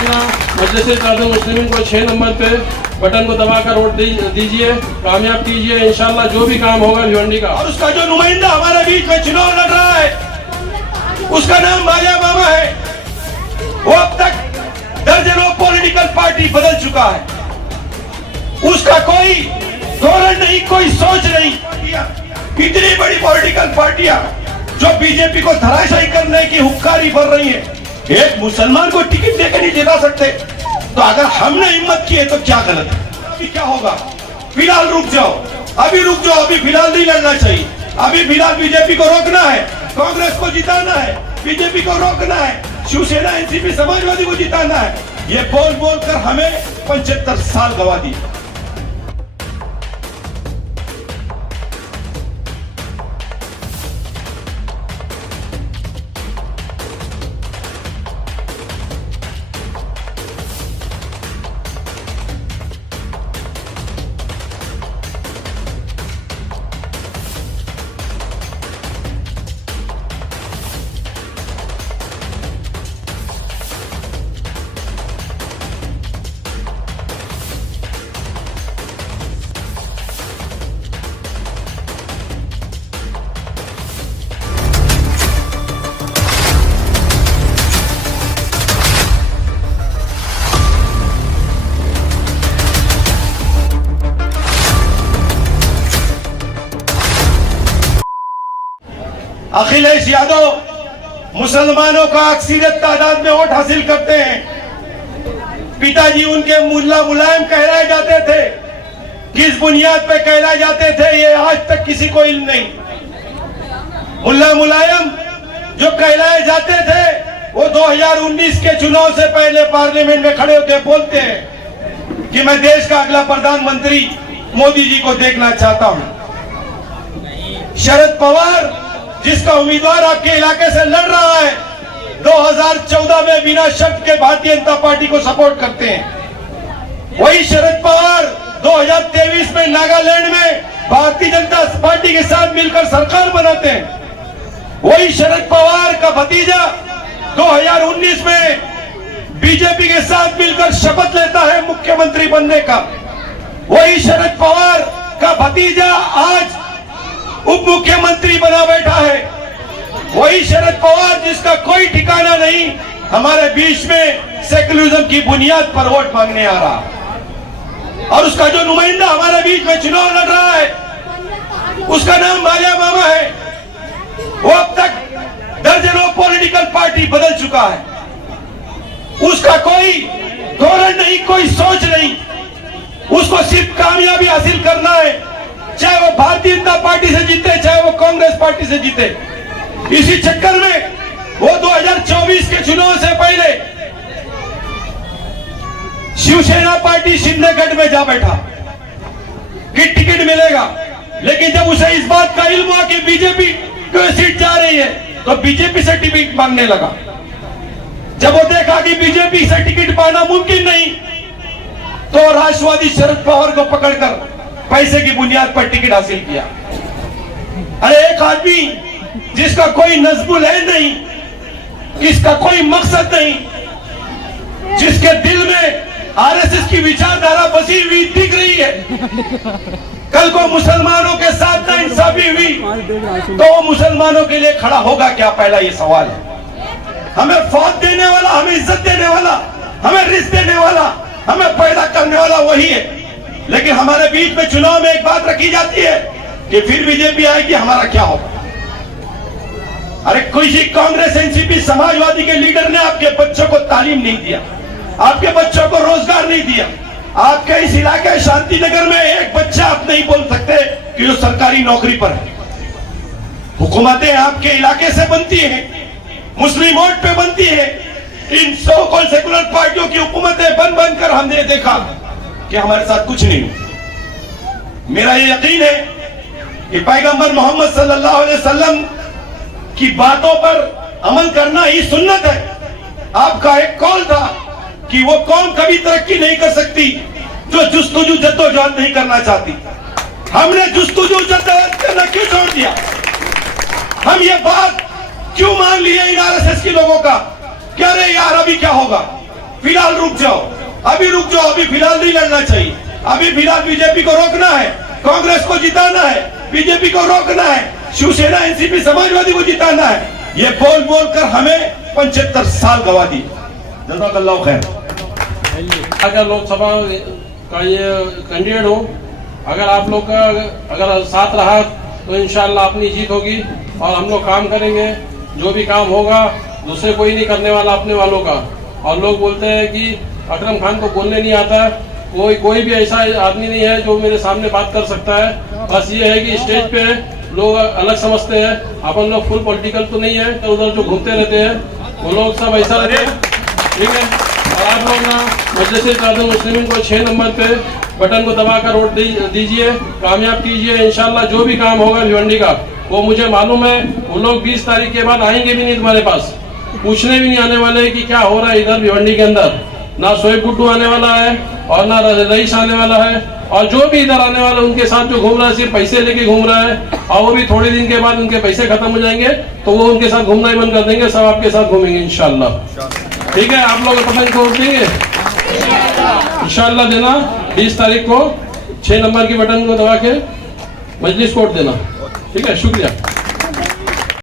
अपना मजलिस इत्तेहाद मुस्लिमीन को 6 नंबर पे बटन को दबाकर वोट दीजिए, कामयाब कीजिए। इंशाल्लाह जो भी काम होगा भिवंडी का। और उसका जो नुमाइंदा हमारे बीच में चुनाव लड़ रहा है, उसका नाम माया मामा है। वो अब तक दर्जनों पॉलिटिकल पार्टी बदल चुका है। उसका कोई धोरण नहीं, कोई सोच नहीं। इतनी बड़ी पॉलिटिकल पार्टियां जो बीजेपी को धराशायी करने की हुक्कारी भर रही है, एक मुसलमान को टिकट देकर नहीं जिता सकते। तो अगर हमने हिम्मत की है तो क्या गलत है? अभी क्या होगा? फिलहाल रुक जाओ, अभी रुक जाओ, अभी फिलहाल नहीं लड़ना चाहिए। अभी फिलहाल बीजेपी को रोकना है, कांग्रेस को जिताना है, बीजेपी को रोकना है, शिवसेना एनसीपी समाजवादी को जिताना है। ये बोल बोल कर हमें 75 साल गवा दिए। अखिलेश यादव मुसलमानों का अक्सरियत तादाद में वोट हासिल करते हैं। पिताजी उनके मुल्ला मुलायम कहलाए जाते थे। किस बुनियाद पे कहलाए जाते थे ये आज तक किसी को इल्म नहीं। मुल्ला मुलायम जो कहलाए जाते थे वो 2019 के चुनाव से पहले पार्लियामेंट में खड़े होकर बोलते हैं कि मैं देश का अगला प्रधानमंत्री मोदी जी को देखना चाहता हूं। शरद पवार जिसका उम्मीदवार आपके इलाके से लड़ रहा है, 2014 में बिना शर्त के भारतीय जनता पार्टी को सपोर्ट करते हैं। वही शरद पवार 2023 में नागालैंड में भारतीय जनता पार्टी के साथ मिलकर सरकार बनाते हैं। वही शरद पवार का भतीजा 2019 में बीजेपी के साथ मिलकर शपथ लेता है मुख्यमंत्री बनने का। वही शरद पवार का भतीजा आज उप मुख्यमंत्री बना बैठा है। वही शरद पवार जिसका कोई ठिकाना नहीं हमारे बीच में सेकुलरिज्म की बुनियाद पर वोट मांगने आ रहा। और उसका जो नुमाइंदा हमारे बीच में चुनाव लड़ रहा है, उसका नाम माया मामा है। वो अब तक दर्जनों पॉलिटिकल पार्टी बदल चुका है। उसका कोई धोरण नहीं, कोई सोच नहीं। उसको सिर्फ कामयाबी हासिल करना है, चाहे वो भारतीय जनता पार्टी से जीते, चाहे वो कांग्रेस पार्टी से जीते। इसी चक्कर में वो 2024 के चुनाव से पहले शिवसेना पार्टी शिंदेगढ़ में जा बैठा कि टिकट मिलेगा। लेकिन जब उसे इस बात का इल्म हुआ कि बीजेपी को सीट जा रही है तो बीजेपी से टिकट मांगने लगा। जब वो देखा कि बीजेपी से टिकट पाना मुमकिन नहीं तो राष्ट्रवादी शरद पवार को पकड़कर पैसे की बुनियाद पर टिकट हासिल किया। अरे एक आदमी जिसका कोई नज़्मुल है नहीं, जिसका कोई मकसद नहीं, जिसके दिल में आरएसएस की विचारधारा बसी हुई दिख रही है, कल को मुसलमानों के साथ नाइंसाफी हुई तो वो मुसलमानों के लिए खड़ा होगा क्या? पहला ये सवाल है। हमें फौज देने वाला, हमें इज्जत देने वाला, हमें रिस्क देने वाला, हमें पैदा करने वाला वही है। लेकिन हमारे बीच में चुनाव में एक बात रखी जाती है कि फिर बीजेपी आएगी, हमारा क्या होगा? अरे किसी कांग्रेस एनसीपी समाजवादी के लीडर ने आपके बच्चों को तालीम नहीं दिया, आपके बच्चों को रोजगार नहीं दिया। आपके इस इलाके शांतिनगर में एक बच्चा आप नहीं बोल सकते कि जो सरकारी नौकरी पर है। हुकूमतें आपके इलाके से बनती हैं, मुस्लिम वोट पे बनती है। इन सो कॉल्ड सेकुलर पार्टियों की हुकूमतें बन बनकर हमने देखा कि हमारे साथ कुछ नहीं हुआ। मेरा ये यकीन है कि पैगंबर मोहम्मद सल्लल्लाहु अलैहि वसल्लम की बातों पर अमल करना ही सुन्नत है। आपका एक कौल था कि वो कौम कभी तरक्की नहीं कर सकती जो जुस्तुजू जद्दोजहद नहीं करना चाहती। हमने जुस्तुजू जद्दोजहद करना क्यों छोड़ दिया? हम ये बात क्यों मान लिए इन आरएसएस के लोगों का कि अरे यार अभी क्या होगा? फिलहाल रुक जाओ, अभी रुक जाओ, अभी फिलहाल नहीं लड़ना चाहिए। अभी फिलहाल बीजेपी को रोकना है, कांग्रेस को जिताना है, बीजेपी को रोकना है, शिवसेना एनसीपी समाजवादी को जिताना है। ये बोल बोल कर हमें 75 साल गवा दी। जज़ाकल्लाहु खैर। अगर लोकसभा का ये कैंडिडेट हो, अगर आप लोग का अगर साथ रहा तो इंशाल्लाह अपनी जीत होगी और हम लोग काम करेंगे। जो भी काम होगा दूसरे कोई नहीं करने वाला, अपने वालों का। और लोग बोलते हैं कि अकरम खान को बोलने नहीं आता, कोई भी ऐसा आदमी नहीं है जो मेरे सामने बात कर सकता है। बस ये है कि स्टेज पे लोग अलग समझते हैं, अपन लोग फुल पॉलिटिकल तो नहीं है, तो उधर जो घूमते रहते हैं वो लोग सब ऐसा रहते हैं, ठीक है। और आप लोग ना मजलिस इत्तेहादुल मुस्लिमीन को 6 नंबर पे बटन को दबाकर वोट दीजिए, कामयाब कीजिए। इंशाल्लाह जो भी काम होगा भिवंडी का, वो मुझे मालूम है वो लोग 20 तारीख के बाद आएंगे भी नहीं तुम्हारे पास, पूछने भी नहीं आने वाले कि क्या हो रहा है इधर भिवंडी के अंदर। ना शोएब गुड्डू आने वाला है और ना रईस आने वाला है, और जो भी इधर आने वाला उनके साथ जो घूम रहा है सिर्फ पैसे लेके घूम रहा है, और वो भी थोड़े दिन के बाद उनके पैसे खत्म हो जाएंगे तो वो उनके साथ घूमना ही बंद कर देंगे, सब आपके साथ घूमेंगे इंशाल्लाह। ठीक है, आप लोग पता को देंगे इंशाल्लाह देना 20 तारीख को 6 नंबर की बटन को दबा के मजलिस कोड देना। ठीक है, शुक्रिया।